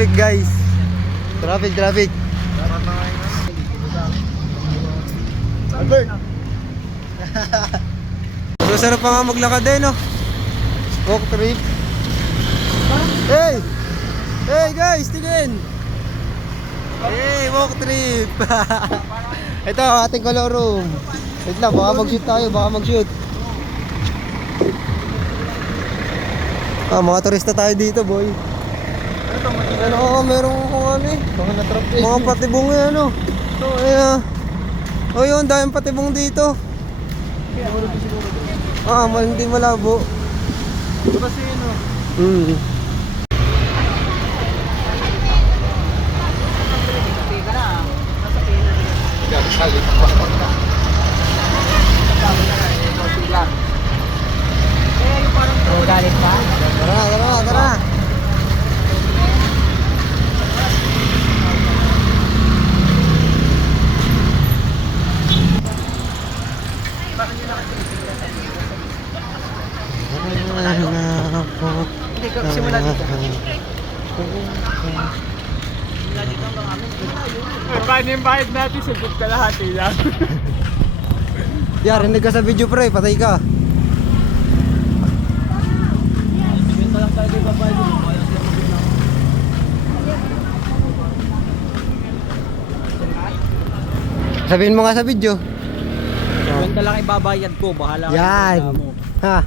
traffic guys. Traffic. Albert. So sarap pa nga maglakad eh no. Walk trip. Hey guys, tingin. Hey, walk trip. Ito ating color room. Wait lang, baka mag-shoot tayo, mga turista tayo dito, boy. Ano, meron kung ano eh. Mga patibong eh, ano. So, oh yun, dahil patibong dito. Hindi malabo. Kasi yun, Galit pa? Tara. Hindi ka simula dito. paano yung bayad natin? Sagot ka lahat lang. Yan, rinig ka sa video pre, patay ka. Sabihin mo nga sa video. Kwenta lang ibabayad ko, bahala ka. Yan. Ha,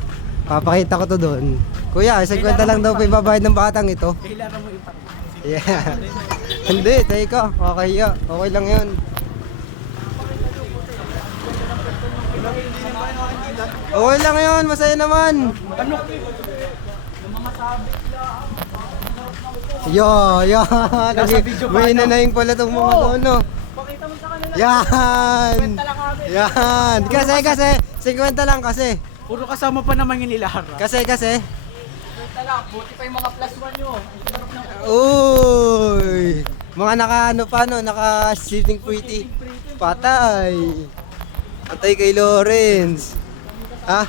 papakita ko to doon. Kuya, isang kwenta lang daw pa ibabayad ng batang ito. Kailangan mo ipat. Yeah. Hindi, tayo ka. Okay lang yun. Okay lang yun, masaya naman. Yo. May nanaying pala itong mga dono. Pakita mo sa kanila. Yan. Lang kami. Kasi. 50 lang kasi. Puro kasama pa naman yung nilahara. Kasi. Kwenta lang, buti pa yung mga plus 1 nyo. Uy. Mga naka sitting pretty. Patay kay Lawrence. Ha?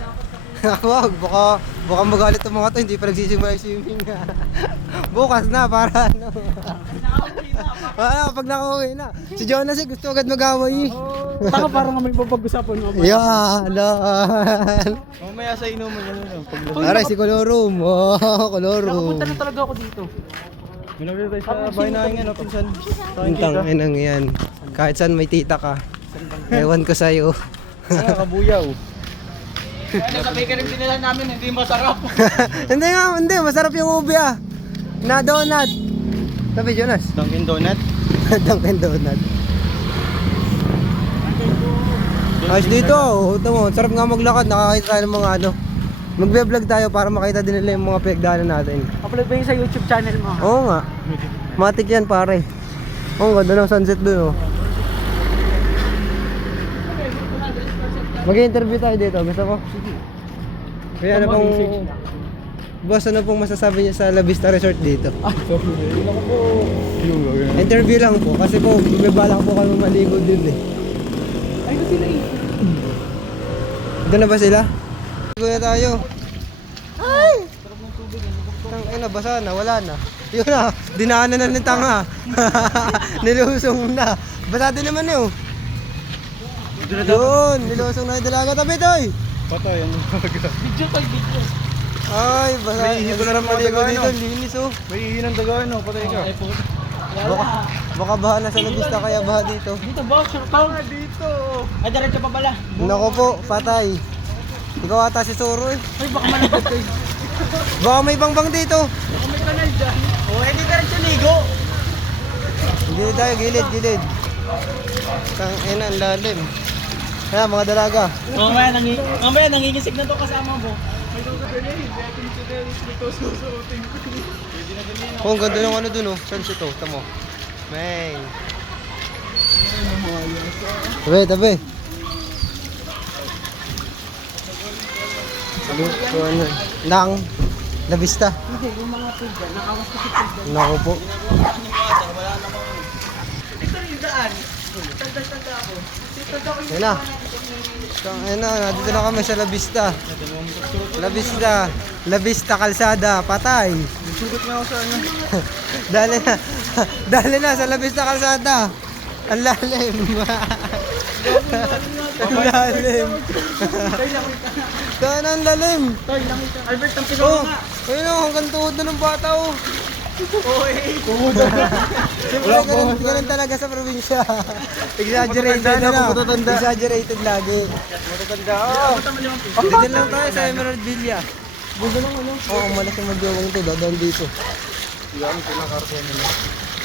Wag, baka magalit ang mga to, hindi pa nagsisimula yung swimming. Bukas na para ano. Pag nakauwi na. Si Jonas gusto agad mag-away. Taka parang may papag-usapan mo. Yan. Mamaya sa inuman yun. Aray, si Colorum. Colorum. Nakapunta na talaga ako dito. Ginagay tayo sa bahay namin, pinsan. Intang inang yan. Kahit saan may tita ka. Ewan ko sa'yo. Kabuyaw. Ano sa bakery dinala namin, hindi masarap. Hindi. Masarap yung ube ah. Na donut. Sabi Jonas. Dunkin Donut. Dunkin Donut. Ayos dito. Ito mo, sarap nga maglakad. Nakakita tayo ng mga ano. Magbe-vlog tayo para makita din nila yung mga pinagdaanan natin. Upload ba yung sa YouTube channel mo? Oo nga. Matik yan pare. Oo, ganda ng sunset dun oh. Mag-interview tayo dito. Gusto ko? Sige. Kaya ano pong... Boss, ano pong masasabi niyo sa La Vista Resort dito? Interview lang po. Kasi po, may balak po kami maligo din eh. Ay, ba sila eh? Doon na ba sila? Maligo na tayo. Ay! Tangina, basa na, wala na. Yun na, dinaanan na ng tanga. Nilusong na. Basa din naman yun. Yun, nilusong na yung dalaga. Tabi toy! Patay, ano talaga. Video. Ay, basa. May ihi pa na ng mga maligo daga, dito, ano? linis oh. May ihinang daga, ano? Patay ka. Baka baha na sa La Vista kaya baha dito. Dito ba? Sure ka? Dito. Ay, diretso pa pala. Nako po, patay. Ikaw ata si Soro eh. Ay, baka malapit ko eh. Baka may bangbang dito. Baka may kanal dyan. O, hindi diretso ligo. Gilid tayo, gilid. Tangina, ang lalim. Kaya mga dalaga. Mamaya nangingisig na to kasama mo. Oh, ang ganda ng ano dun oh. Sunset oh, tamo. Meng. Tabi. Ano? Nang La Vista. Hindi, yung mga food dyan. Nakawas kasi food dyan. Nako po. Ito rin daan. Tanda ako. Yan na. Ayun na, nandito na kami sa La Vista. La Vista Kalsada, patay. Nagsugot na ako sa ano. Dali na. Dali na sa labis na kalsada. Ang lalim. Ang lalim. Saan ang lalim? Toy, nakita. Albert, ang Oh, pinong nga. ayun o, hanggang tuhod na ng bata oh. Oy. Siyempre, ganun talaga sa probinsya. Exaggerated na lang. Exaggerated lagi. Matatanda. Oo. Dito lang tayo sa Emerald Villa. Bugo lang ano? Oo, ang malaki magyawang to. Dadaan dito. Yan, pinakarte nila.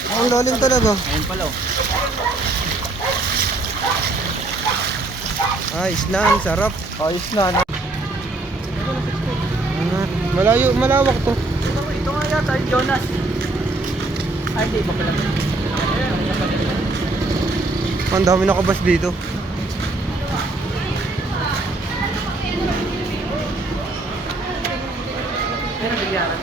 Ang lalim talaga. Ayun pala oh. Ayos na, ang sarap. Ayos na, no? Malayo, malawak to. Ito nga yata, yung Jonas. Ay, hindi pa pala. Ang dami nakabas dito. Pero bilyaran.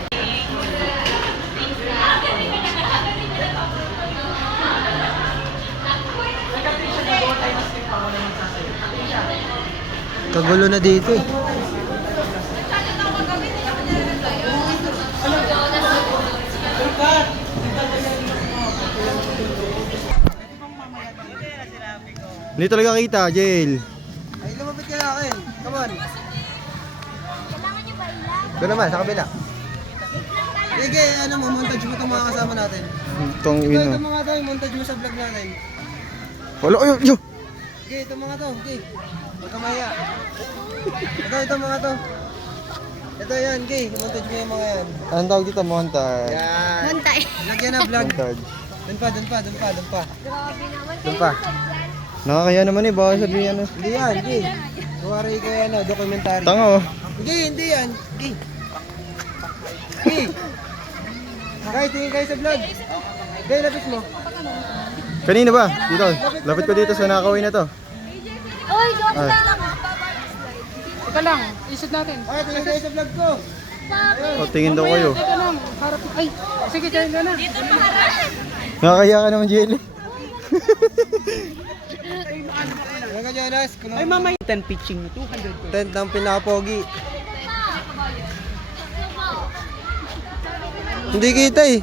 Kagulo na dito eh. Hindi talaga kita, Jail. Ay, lumapit ka na akin. Come on. Kailangan niyo ba ilan? Doon naman, sa kabila. Sige, ano mo, montage mo itong mga kasama natin. Itong Ito, ino. itong mga to, montage mo sa vlog natin. Wala, ayun, yun! Okay, itong mga to, okay. Huwag ka mahiya. Itong mga to. Ito yan, okay. Montage mo yung mga yan. Anong tawag dito? Montage. Yan. Montay. Lagyan na vlog. Montage. Doon pa. Grabe naman. Doon pa. Nakakaya naman eh, baka sabihin ano. Hindi yan, okay. Kuwari ko yan, documentary. Tanga oh. Hindi yan. Okay. Okay. Guys, tingin kayo sa vlog. Okay, lapit mo. Kanina ba? Dito. Lapit ko dito sa nakawin na to. Oy, joke Ay. lang. Teka lang, isip natin. Ay, tingin kayo sa vlog ko. O, tingin daw kayo. Teka lang, harap. Ay, sige, kayo na. Dito Nakakaya ka naman, Jail. Ano ka, Jonas? Ay, mama, 10 pitching na 200 ko. Tent ng pinakapogi. Hindi kita eh.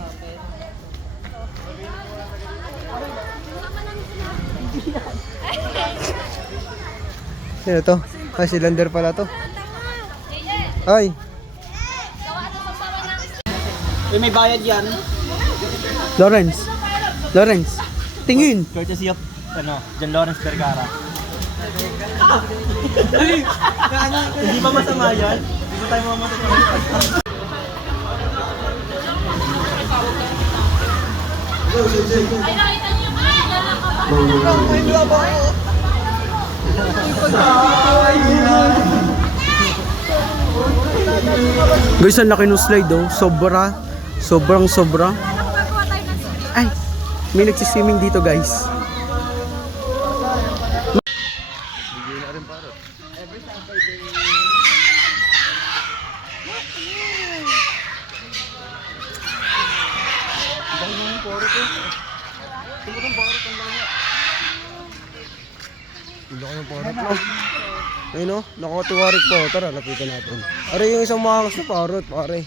Sino to? Ay, si Lander pala to. Ay, Uy, may bayad yan. Lawrence. Lawrence. Tingin. Courtesy of, John Lawrence Vergara. Hindi ba masama yan? Hindi ba tayo mamatay? Guys, ang laki ng slide oh. Sobrang sobra. Ay, may nagsiswimming dito guys. laki ng parot no. Ayun no, nakatiwarik po. Tara, lapitan natin. Are yung isang maangas na parot, pare.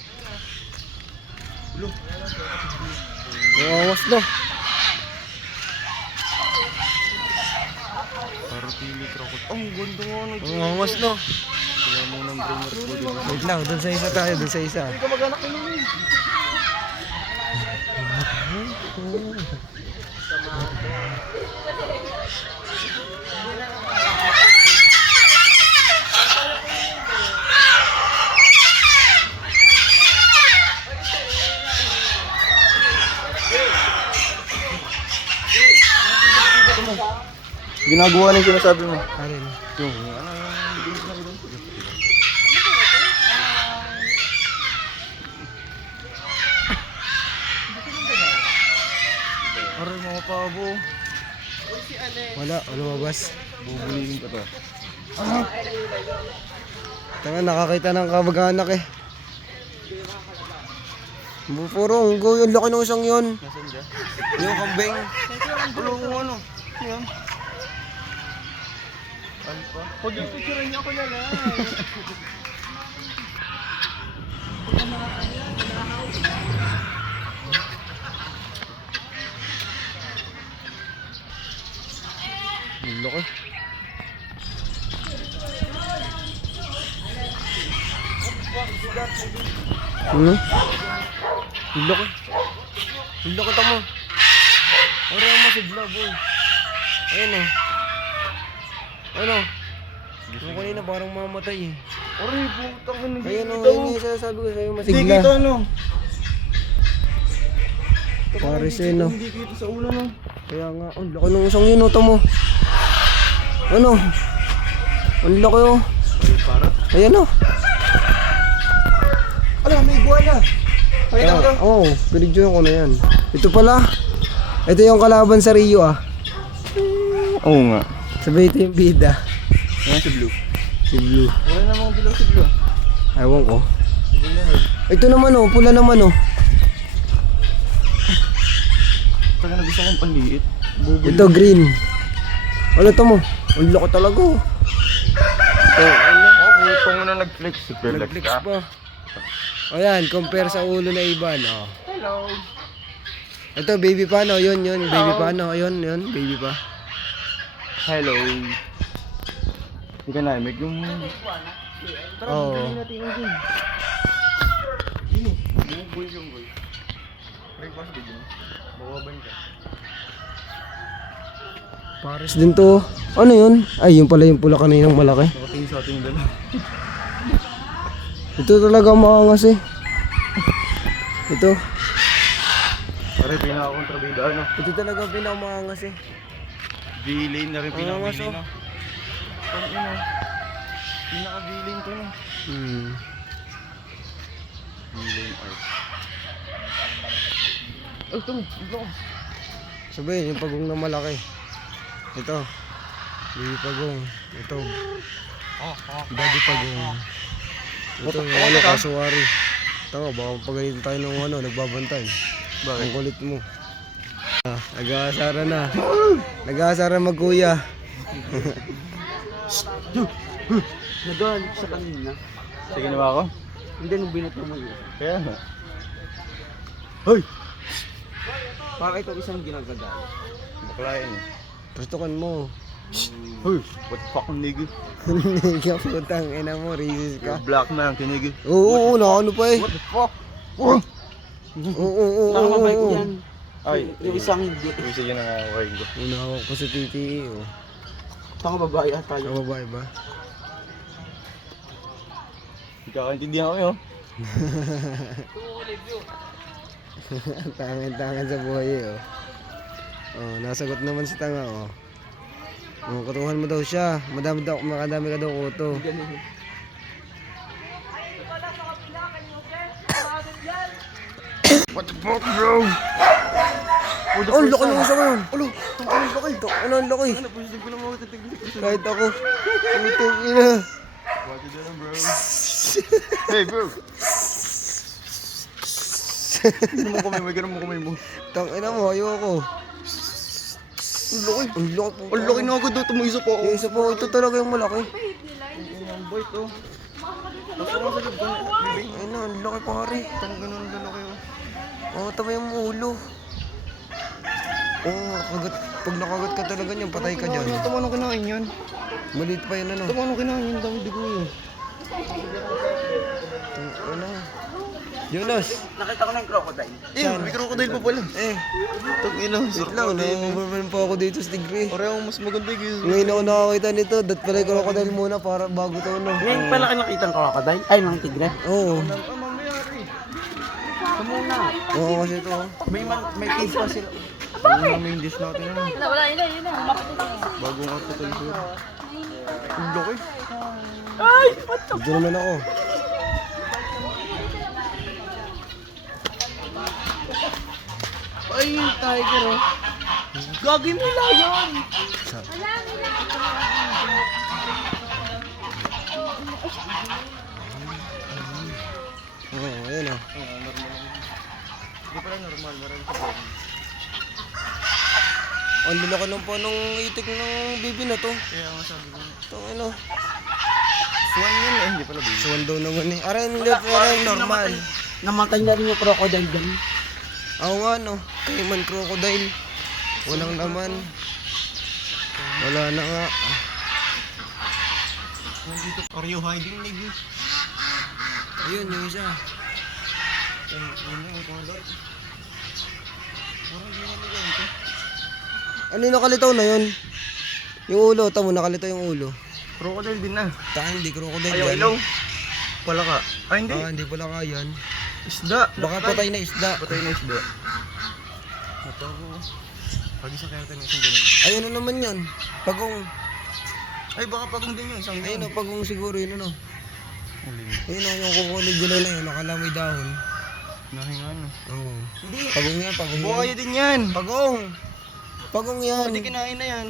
Maangas no. Ang ganda nga ng Maangas no. Kaya mo ng brainer ko dito. Wait lang, dun sa isa tayo, dun sa isa. Ginagawa na yung sinasabi mo. Alin? Yung, aray mga pabo. Wala, lumabas. Bubulingin ka to. Tanga, nakakita ng kamag-anak eh. Puro unggoy, ang laki ng isang yun. Nasaan dyan? Yung kambing. Ano? Yan. Ano pa? Pag yung picture niya ako na lang. Ang laki. Ano? Ang laki. Ang laki tamo. Parang ang masigla, boy. Ayan o. Ano? Yung kanina parang mamatay eh. Aray, putang ina. Ayan o, ayun yung sinasabi ko sa'yo, Hindi masigla. kita ano. Pares eh, no? Hindi kita sa ulo no. Kaya nga, ang laki ng isang yun, tamo. Ano? Ang laki o. Ayan o. Alam, may iguana. Pakita mo to. Oo, pinigyan ko na yan. Ito pala. Ito yung kalaban sa Rio ah. Oo nga. Sabi ito yung bida. Ayan si Blue. Si Blue. Wala namang dilaw si Blue. Ewan ko. Ito naman oh, pula naman oh. Pagka na gusto kong panliit. Ito green. Ano to mo? Ang laki talaga oh. Ito, ano? Putang na nag-flex. Nag-flex pa. O yan, compare sa ulo na iba no. Hello. Ito baby pa no, yun, baby pa no, yun, baby pa. Hello. Hindi ka na, make yung... Oo. natin yung game. Gini, yung goal yung goal. Breakfast din yun. Bawaban ka. Pares din to. Ano yun? Ay, yun pala yung pula kaninang malaki. Nakatingin sa ating dalawa. Ito talaga maangas eh. Ito. Pare, pinaka-kontrabida ano. Ito talaga pinakamaangas eh. V-lane na rin Maangas pinaka-V-lane oh. no. Pang ino. Pinaka-V-lane to no. V-lane art. Oh, ito. Ito. Sabihin, yung pagong na malaki. Ito. Baby pagong. Ito. Daddy pagong. Ito yung ano, kasuwari. Tama, baka pagalitin tayo ng ano, nagbabantay. Bakit? Ang kulit mo. Nag-aasara na. Nag-aasara magkuya. Nagalit sa kanina. Sige na ba ako? Hindi, nung binato mo yun. Kaya nga. Para ito isang ginagagal. Bakla yun eh. Pastukan mo. Hoy, what the fuck nigga? Ikaw putang ina mo, racist ka. You're black man, kinig. Oo, ano pa eh. What the fuck? Oo. Nakakabay ko yan. Ay, Yung isang hindi. sige na nga, okay ko. Unawak pa sa TTE oh. Tanga babae at tayo. Sa babae ba? Hindi kakaintindihan ko yun. Tangan-tangan sa buhay eh oh. Oh, nasagot naman si tanga oh. Oh, kutuhan mo daw siya. Makadami ka daw kuto. What the fuck, bro? Oh, laki ng isa ngayon. Alo, ang laki. Ang laki. Napusin ko lang ako, titignan ko. Kahit ako. Putang ina. What you doing, bro? Hey, bro. Ganun mo kamay mo, ganun mo kamay mo. Tang ina mo, ayoko. Ang laki. Ang laki po. Ang laki na ako doon, tumisa pa ako. Yung isa po, ito talaga yung malaki. Ang bait, oh. Tapos ako sa loob, bibig. Ayun na, ang laki pare. Tang ganun ang lalaki, oh. Oh, tama yung ulo. Oh, pag nakagat ka talaga niyan, patay ka dyan. Tama nung kinain yun. Maliit pa yun ano. Tama nung kinain yun, dami dugo yun. Ano? Jonas! Nakita ko na yung crocodile. Eh, may crocodile pa pala. Eh, Tang ina, wait lang, na-overwhelm pa ako dito sa degree. Parehong mas maganda yung Ngayon ako nakakita nito, dat pala yung crocodile muna para bago to ano. Ngayon pala kayo nakita ng crocodile? Ay, ng tigre. Oo. Kamuna. Oo kasi ito. Oh. May case pa sila. Yung main dish natin yun. Wala, yun na. Bagong article ko. Ang laki. Dito naman ako. Ay, tiger oh. Gagi mo lang yan. Oo, ayun oh. Hindi pala normal, meron sa body. Ang lalaki lang po nung itik ng baby na to. Kaya nga sabi ko. Ito ano. Swan yun eh, hindi pala baby. Suwan daw naman eh. Aray, hindi parang normal. Namatay na rin yung crocodile dyan. Ako nga no. Cayman crocodile. Walang naman. Wala na nga. Are you hiding, nigga? Ayun, yung isa. Ano yung nakalitaw na yun? Yung ulo, tamo nakalitaw yung ulo. Crocodile din na. Tahan, hindi crocodile Ayaw, yan. ilaw. Wala ka. Ay, hindi. Ah, hindi pala kayan. Isda. Baka patay na isda. Patay na isda. Ito ko. Pag isang kaya tayo ng isang ganun. Ayun na naman yan. Pagong. Ay, baka pagong din yun. Isang Ayun ganun. o, pagong siguro yun ano. Huling. Ayun o, yung kukulig gulay na yun. Nakalamay dahon. Nahinga na. Oo. Hindi. Pagong yan, pagong yan. Buhay din yan. Pagong. Pagong yan. Pati kinain na yan.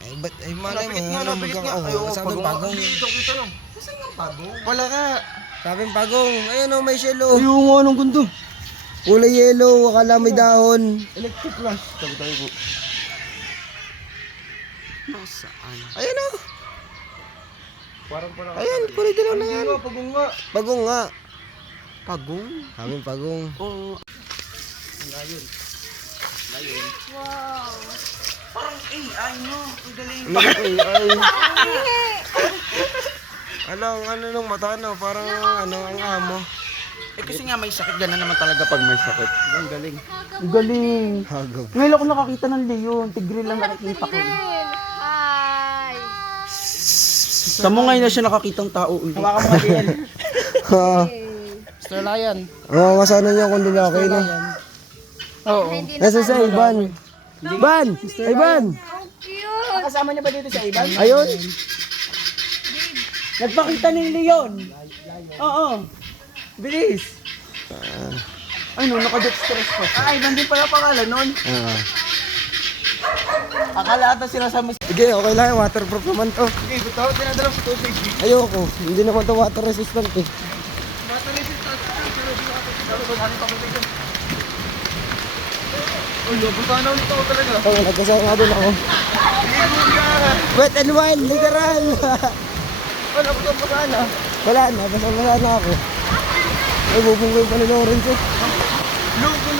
Ay, ba't, ay malay mo. Lapit nga, Ano lapit magkang nga. ako. Ayaw, Sabi pagong. Hindi, ito kita lang. Saan nga pagong? Wala ka. Sabi pagong. Ayun o, may shell o. Ayaw nga, anong gundo? Kulay yellow, akala may dahon. Electric flash. Tabi tayo po. Nasaan? Ayun o. Parang pala. Ayun, kulay dilaw na yan. Pagong nga. Pagong nga. Pagong? Sabi pagong. Oo. Wow. Parang AI no. Ang galing. Ano nung mata no? Parang ano ang amo. Eh kasi nga may sakit. Gana naman talaga pag may sakit. Ang galing. Ang Galing. Hagab. Ngayon ako nakakita ng leon. Tigre lang nakikita ko. Hi. Sa mo ngayon na siya nakakitang tao ulit. Hawakan mo ka din. Ha. Mr. Lion. Oo, kasano niya kung lalaki no? Oo. Hindi na Nasa sa Iban. Iban! Iban! Ang cute. Kasama niya ba dito sa iban? Ayun! Nagpakita ng leon. Oo. Bilis. Ay no, naka-jet stress pa. Ay, nandun pala pangalan nun. Akala ata sila sa Sige, okay lang. Waterproof naman to. Okay, ito. Tinadala sa 250. Ayoko. Hindi naman to water resistant eh. Uy, labutan na ulit ako talaga. Oo, nagkasama din ako. Wet and wild, literal! Wala ko ito sana. Wala na, basta wala na ako. Ay, bubungay pa ni Lawrence eh. Loko.